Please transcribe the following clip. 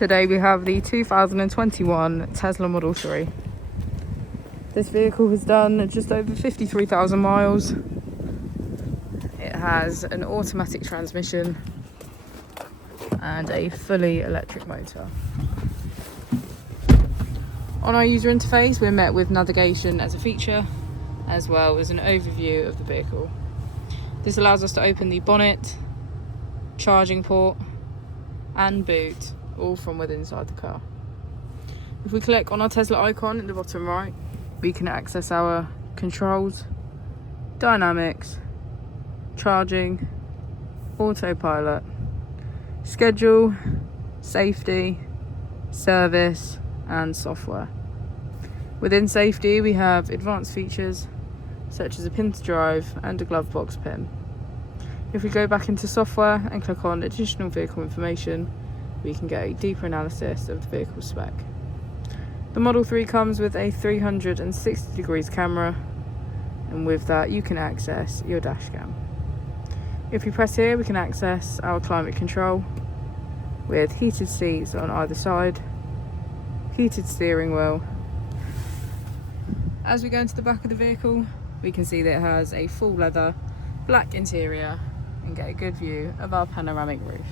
Today we have the 2021 Tesla Model 3. This vehicle has done just over 53,000 miles. It has an automatic transmission and a fully electric motor. On our user interface, we're met with navigation as a feature, as well as an overview of the vehicle. This allows us to open the bonnet, charging port and boot, all from within inside the car. If we click on our Tesla icon in the bottom right, we can access our controls, dynamics, charging, autopilot, schedule, safety, service and software. Within safety we have advanced features such as a pin to drive and a glove box pin. If we go back into software and click on additional vehicle information, we can get a deeper analysis of the vehicle spec. The Model 3 comes with a 360 degrees camera, and with that you can access your dash cam. If we press here, we can access our climate control with heated seats on either side, heated steering wheel. As we go into the back of the vehicle, we can see that it has a full leather black interior and get a good view of our panoramic roof.